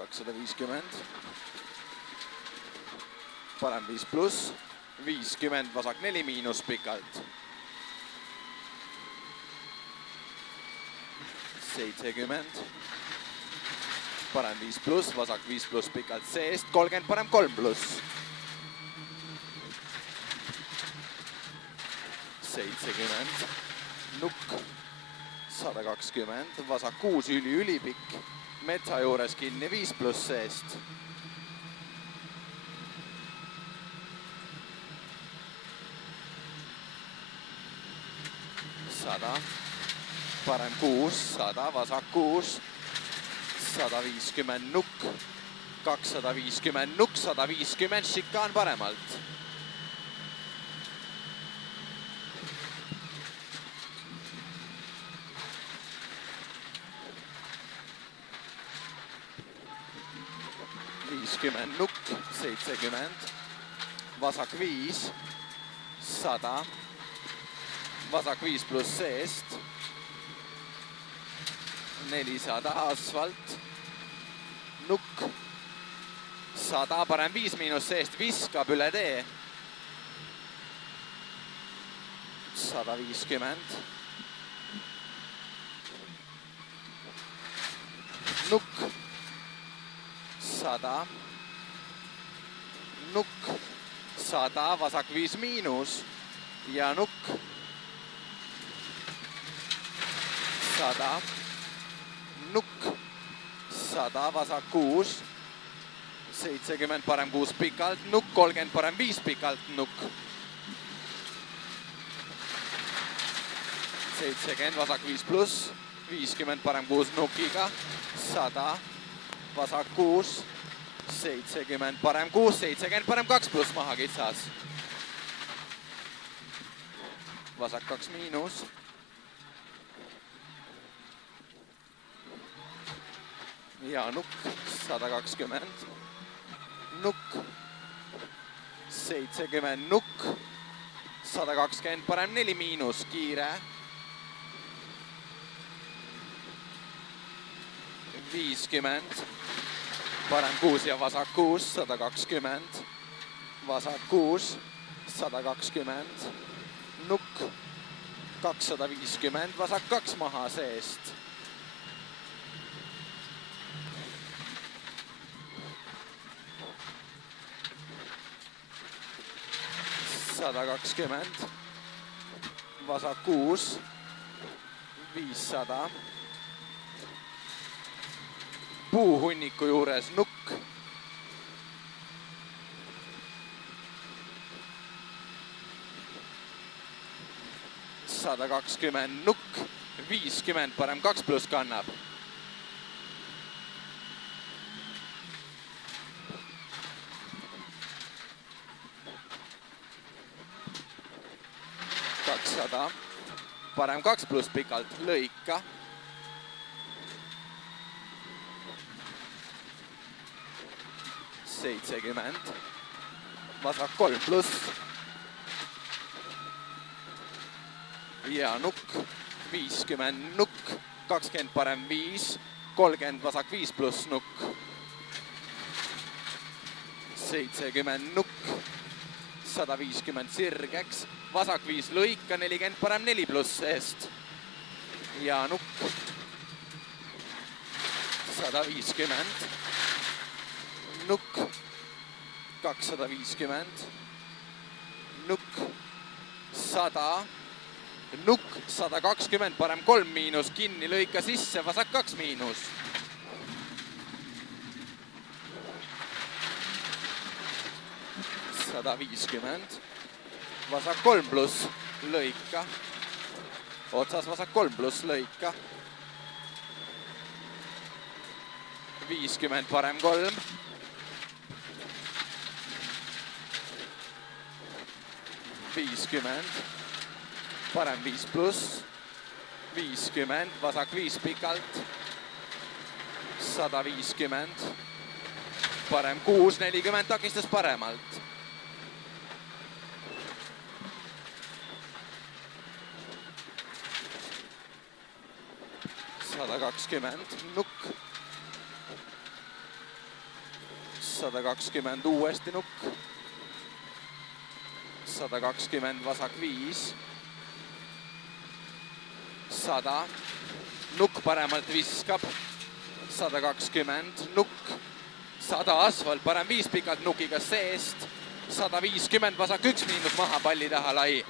250. Parem 5 pluss, 50, vasak 4 miinus pikalt. 70. Parem 5 pluss, vasak 5 pluss pikalt seest, 30, parem 3 pluss. 70, nukk, 120, vasak 6, ülipikk, metsa juures kinni, 5 pluss seest. 100, parem 6, 100, vasak 6, 150 nukk, 250 nukk, 150 šikaan paremalt. Nukk, 70, vasak 5, 100, vasak 5 pluss seest, 400 asfalt, nukk, 100, parem 5 miinus seest, viskab üle tee, 150, nukk, 100, nukk, 100, vasak 5 miinus ja nukk, 100, nukk, 100, vasak 6, 70, parem 6 pikalt, nukk, 30, parem 5 pikalt, nukk, 70, vasak 5 pluss, 50, parem 6 nukiga, 100, vasak 6, 70, parem 6, 70, parem 2 pluss maha kitsas. Vasak 2 miinus. Ja nukk, 120, nukk, 70, nukk, 120, parem 4 miinus, kiire. 50, parem 6 ja vasak 6, 120, vasak 6, 120, nukk, 250, vasak 2 maha seest. 120, vasak 6, 500, puuhunniku juures nukk, 120 nukk, 50, parem 2 pluss kannab. 200, parem 2 pluss pikalt, lõika. 70, vasak 3 pluss. Ja nukk, 50 nukk, 20 parem 5, 30 vasak 5 pluss nukk. 70 nukk, 150 sirgeks, vasak 5 lõika, 40 parem 4 pluss seest. Ja nukk, 150, nukk, 250, nukk, 100, nukk, 120, parem 3 miinus, kinni lõika sisse, vasak 2 miinus. 150, vasak 3 pluss, lõika, otsas vasak 3 pluss, lõika, 50, parem 3, 50, parem 5 pluss, 50, vasak 5 pikalt, 150, parem 6, 40, takistas paremalt. 120, nukk, 120 uuesti nukk. 120 vasak 5. 100. Nukk paremalt viskab. 120 nukk. 100 asfalt, parem 5 pikalt nukiga seest. 150 vasak 1 miinus maha palli taha lai.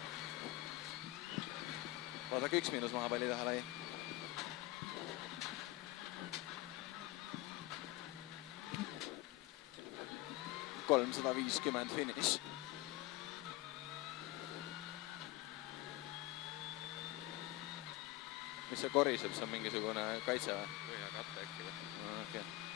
Vasak 1 miinus maha palli taha lai. $350 finiš. Mis see koriseb, see on mingisugune kaitse või? Põhjakatte äkki või? Okay.